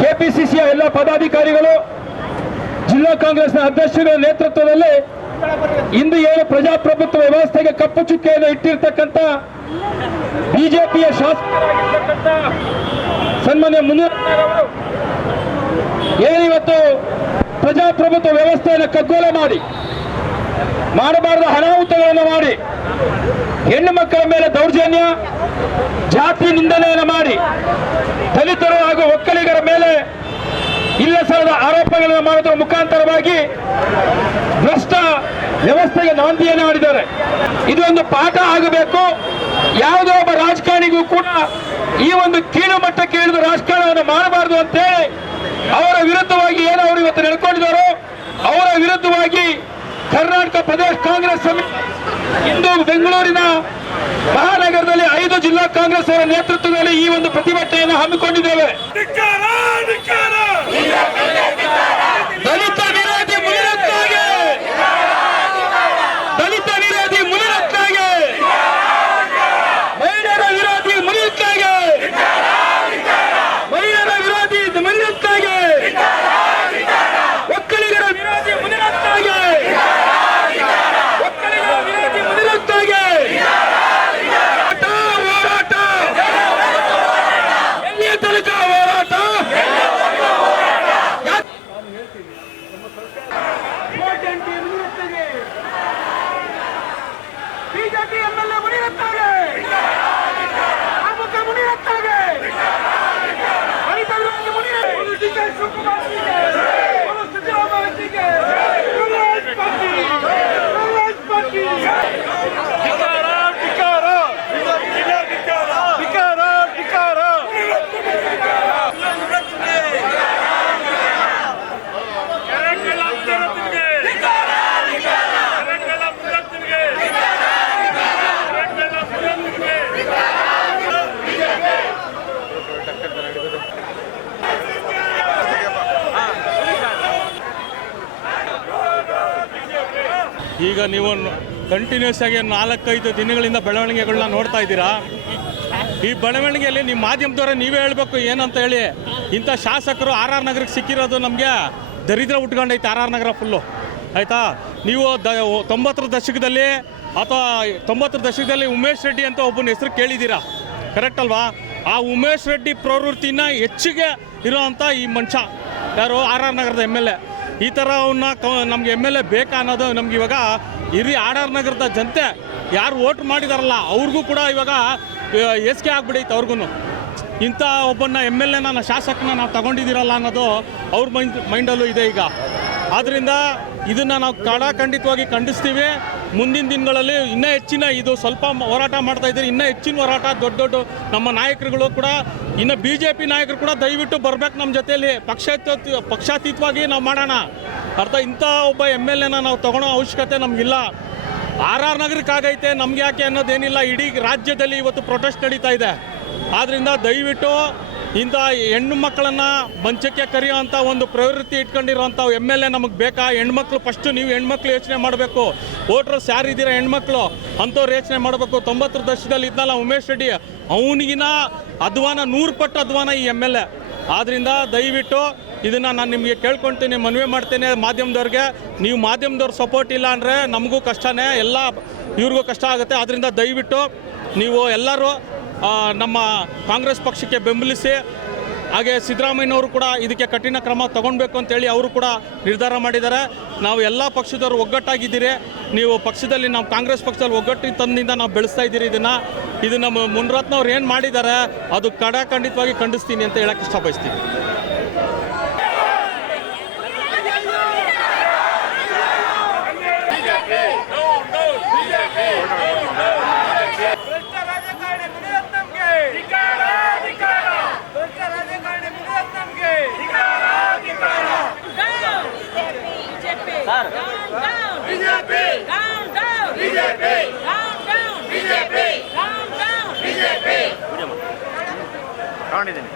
ಕೆಪಿಸಿಸಿಯ ಎಲ್ಲ ಪದಾಧಿಕಾರಿಗಳು, ಜಿಲ್ಲಾ ಕಾಂಗ್ರೆಸ್ನ ಅಧ್ಯಕ್ಷರ ನೇತೃತ್ವದಲ್ಲಿ ಇಂದು ಏನು ಪ್ರಜಾಪ್ರಭುತ್ವ ವ್ಯವಸ್ಥೆಗೆ ಕಪ್ಪು ಚುಕ್ಕೆಯನ್ನು ಇಟ್ಟಿರ್ತಕ್ಕಂಥ ಬಿಜೆಪಿಯ ಶಾಸಕರಾಗಿರ್ತಕ್ಕಂಥ ಸನ್ಮಾನ್ಯ ಮುನಿರತ್ನವರು ಏನಿವತ್ತು ಪ್ರಜಾಪ್ರಭುತ್ವ ವ್ಯವಸ್ಥೆಯನ್ನು ಕಗ್ಗೊಲೆ ಮಾಡಬಾರದ ಅನಾಹುತಗಳನ್ನು ಮಾಡಿ ಹೆಣ್ಣು ಮಕ್ಕಳ ಮೇಲೆ ದೌರ್ಜನ್ಯ, ಜಾತಿ ನಿಂದನೆಯನ್ನು ಮಾಡಿ ದಲಿತರು ಹಾಗೂ ಒಕ್ಕಲಿಗರ ಮೇಲೆ ಇಲ್ಲ ಸಲ್ಲದ ಆರೋಪಗಳನ್ನು ಮಾಡುವುದರ ಮುಖಾಂತರವಾಗಿ ಭ್ರಷ್ಟ ವ್ಯವಸ್ಥೆಗೆ ನಾಂದಿಯನ್ನು ಮಾಡಿದ್ದಾರೆ. ಇದೊಂದು ಪಾಠ ಆಗಬೇಕು. ಯಾವುದೋ ಒಬ್ಬ ರಾಜಕಾರಣಿಗೂ ಕೂಡ ಈ ಒಂದು ಕೀಳು ಮಟ್ಟಕ್ಕೆ ಇಳಿದು ರಾಜಕಾರಣವನ್ನು ಮಾಡಬಾರದು ಅಂತೇಳಿ ಅವರ ವಿರುದ್ಧವಾಗಿ ಏನು ಅವರು ಇವತ್ತು ನಡ್ಕೊಂಡಿದ್ದಾರೋ ಅವರ ವಿರುದ್ಧವಾಗಿ ಕರ್ನಾಟಕ ಪ್ರದೇಶ ಕಾಂಗ್ರೆಸ್ ಸಮಿತಿ ಇಂದು ಬೆಂಗಳೂರಿನ ಮಹಾನಗರದಲ್ಲಿ 5 ಜಿಲ್ಲಾ ಕಾಂಗ್ರೆಸ್ ಅವರ ನೇತೃತ್ವದಲ್ಲಿ ಈ ಒಂದು ಪ್ರತಿಭಟನೆಯನ್ನು ಹಮ್ಮಿಕೊಂಡಿದ್ದೇವೆ. ದಲಿತ ವಿರೋಧಿ ಮುನಿರತ್ನಗೆ, ದಲಿತ ವಿರೋಧಿ ಮುನಿರತ್ನಗೆ, ಮಹಿಳೆಯರ ವಿರೋಧಿ ಮುನಿರತ್ನಗೆ, ಮಹಿಳೆಯರ ವಿರೋಧಿ ಮುನಿರತ್ನಗೆ, ಒಕ್ಕಲಿಗರ ವಿರೋಧಿ ಮುನಿರತ್ನಗೆ, ಒಕ್ಕಲಿಗರ ವಿರೋಧಿ ಮುನಿರತ್ನಗೆ ಹೋರಾಟ, ಎಲ್ಲಿಯ ತನಕ ಹೋರಾಟ? ಬಿಜೆಪಿ ಎಂಎಲ್ಎ ಮುನಿರತ್ನಗೆ, ಪ್ರಮುಖ ಮುನಿರತ್ನಗೆ, ರೈತ ವಿರೋಧಿ ಮುನಿರತ್ನಗೆ, ಶಿವಕುಮಾರ್ಗೆ, ಸಿದ್ದರಾಮಯ್ಯಗೆ, ಈಗ ನೀವು ಕಂಟಿನ್ಯೂಸ್ ಆಗಿ 4-5 ದಿನಗಳಿಂದ ಬೆಳವಣಿಗೆಗಳನ್ನ ನೋಡ್ತಾ ಇದ್ದೀರಾ. ಈ ಬೆಳವಣಿಗೆಯಲ್ಲಿ ನಿಮ್ಮ ಮಾಧ್ಯಮದವರೇ ನೀವೇ ಹೇಳಬೇಕು ಏನಂತ ಹೇಳಿ. ಇಂಥ ಶಾಸಕರು RR ನಗರಕ್ಕೆ ಸಿಕ್ಕಿರೋದು ನಮಗೆ ದರಿದ್ರ ಉಟ್ಕೊಂಡೈತೆ. RR ನಗರ ಫುಲ್ಲು ಆಯಿತಾ. ನೀವು 90ರ ದಶಕದಲ್ಲಿ ಅಥವಾ 90ರ ದಶಕದಲ್ಲಿ ಉಮೇಶ್ ರೆಡ್ಡಿ ಅಂತ ಒಬ್ಬನ ಹೆಸರು ಕೇಳಿದ್ದೀರಾ, ಕರೆಕ್ಟ್ ಅಲ್ವಾ? ಆ ಉಮೇಶ್ ರೆಡ್ಡಿ ಪ್ರವೃತ್ತಿನ ಹೆಚ್ಚಿಗೆ ಇರೋವಂಥ ಈ ಮನುಷ್ಯ ಯಾರು RR ನಗರದ MLA. ಈ ಥರ ನಮಗೆ MLA ಬೇಕಾ ಅನ್ನೋದು ನಮ್ಗೆ ಇವಾಗ ಇಡೀ RR ನಗರದ ಜನತೆ ಯಾರು ವೋಟ್ ಮಾಡಿದಾರಲ್ಲ ಅವ್ರಿಗೂ ಕೂಡ ಇವಾಗ ಎಸ್ಕೆ ಆಗ್ಬಿಡೈತೆ. ಅವ್ರಿಗೂ ಇಂಥ ಒಬ್ಬನ MLAನ ಶಾಸಕನ ನಾವು ತಗೊಂಡಿದ್ದೀರಲ್ಲ ಅನ್ನೋದು ಅವ್ರ ಮೈಂಡಲ್ಲೂ ಇದೆ ಈಗ. ಆದ್ದರಿಂದ ಇದನ್ನು ನಾವು ಖಂಡಿತವಾಗಿ ಖಂಡಿಸ್ತೀವಿ. ಮುಂದಿನ ದಿನಗಳಲ್ಲಿ ಇನ್ನೂ ಹೆಚ್ಚಿನ ಇದು ಸ್ವಲ್ಪ ಹೋರಾಟ ಮಾಡ್ತಾ ಇದ್ದೀರಿ. ಇನ್ನೂ ಹೆಚ್ಚಿನ ಹೋರಾಟ ದೊಡ್ಡ ನಮ್ಮ ನಾಯಕರುಗಳು ಕೂಡ, ಇನ್ನು BJP ನಾಯಕರು ಕೂಡ ದಯವಿಟ್ಟು ಬರಬೇಕು ನಮ್ಮ ಜೊತೆಯಲ್ಲಿ. ಪಕ್ಷಾತೀತವಾಗಿ ನಾವು ಮಾಡೋಣ ಅರ್ಥ. ಇಂಥ ಒಬ್ಬ MLAನ ನಾವು ತಗೊಳ್ಳೋ ಅವಶ್ಯಕತೆ ನಮಗಿಲ್ಲ. RR ನಗರಕ್ಕಾಗೈತೆ, ನಮ್ಗೆ ಯಾಕೆ ಅನ್ನೋದೇನಿಲ್ಲ. ಇಡೀ ರಾಜ್ಯದಲ್ಲಿ ಇವತ್ತು ಪ್ರೊಟೆಸ್ಟ್ ನಡೀತಾ ಇದೆ. ಆದ್ದರಿಂದ ದಯವಿಟ್ಟು ಇಂಥ ಹೆಣ್ಣು ಮಕ್ಕಳನ್ನು ಮಂಚಕ್ಕೆ ಕರೆಯುವಂಥ ಒಂದು ಪ್ರವೃತ್ತಿ ಇಟ್ಕೊಂಡಿರೋಂಥ MLA ನಮಗೆ ಬೇಕಾ? ಹೆಣ್ಮಕ್ಳು ಫಸ್ಟು ನೀವು ಹೆಣ್ಮಕ್ಳು ಯೋಚನೆ ಮಾಡಬೇಕು. ವೋಟ್ರಸ್ ಯಾರಿದ್ದೀರಾ ಹೆಣ್ಮಕ್ಳು ಅಂಥವ್ರು ಯೋಚನೆ ಮಾಡಬೇಕು. 90ರ ದಶಕದಲ್ಲಿ ಇದ್ನಲ್ಲ ಉಮೇಶ್ ರೆಡ್ಡಿ, ಅವನಿಗಿನ ಅಧ್ವಾನ 100 ಪಟ್ಟು ಅಧ್ವಾನ ಈ MLA. ಆದ್ದರಿಂದ ದಯವಿಟ್ಟು ಇದನ್ನು ನಾನು ನಿಮಗೆ ಕೇಳ್ಕೊಳ್ತೀನಿ, ಮನವಿ ಮಾಡ್ತೇನೆ ಮಾಧ್ಯಮದವ್ರಿಗೆ. ನೀವು ಮಾಧ್ಯಮದವ್ರ ಸಪೋರ್ಟ್ ಇಲ್ಲ ಅಂದರೆ ನಮಗೂ ಕಷ್ಟನೇ, ಎಲ್ಲ ಇವ್ರಿಗೂ ಕಷ್ಟ ಆಗುತ್ತೆ. ಆದ್ದರಿಂದ ದಯವಿಟ್ಟು ನೀವು ಎಲ್ಲರೂ ನಮ್ಮ ಕಾಂಗ್ರೆಸ್ ಪಕ್ಷಕ್ಕೆ ಬೆಂಬಲಿಸಿ. ಹಾಗೆ ಸಿದ್ದರಾಮಯ್ಯನವರು ಕೂಡ ಇದಕ್ಕೆ ಕಠಿಣ ಕ್ರಮ ತಗೊಳ್ಬೇಕು ಅಂತೇಳಿ ಅವರು ಕೂಡ ನಿರ್ಧಾರ ಮಾಡಿದ್ದಾರೆ. ನಾವು ಎಲ್ಲ ಪಕ್ಷದವರು ಒಗ್ಗಟ್ಟಾಗಿದ್ದೀರಿ. ನೀವು ಪಕ್ಷದಲ್ಲಿ ನಾವು ಕಾಂಗ್ರೆಸ್ ಪಕ್ಷದಲ್ಲಿ ಒಗ್ಗಟ್ಟಿನಿಂದ ನಾವು ಬೆಳೆಸ್ತಾ ಇದ್ದೀರಿ. ಇದು ನಮ್ಮ ಮುನಿರತ್ನವ್ರು ಏನು ಮಾಡಿದ್ದಾರೆ ಅದು ಖಂಡಿತವಾಗಿ ಖಂಡಿಸ್ತೀನಿ ಅಂತ ಹೇಳಕ್ಕೆ ಇಷ್ಟಪಡಿಸ್ತೀನಿ. ತಗೊಂಡಿದ್ದೀನಿ.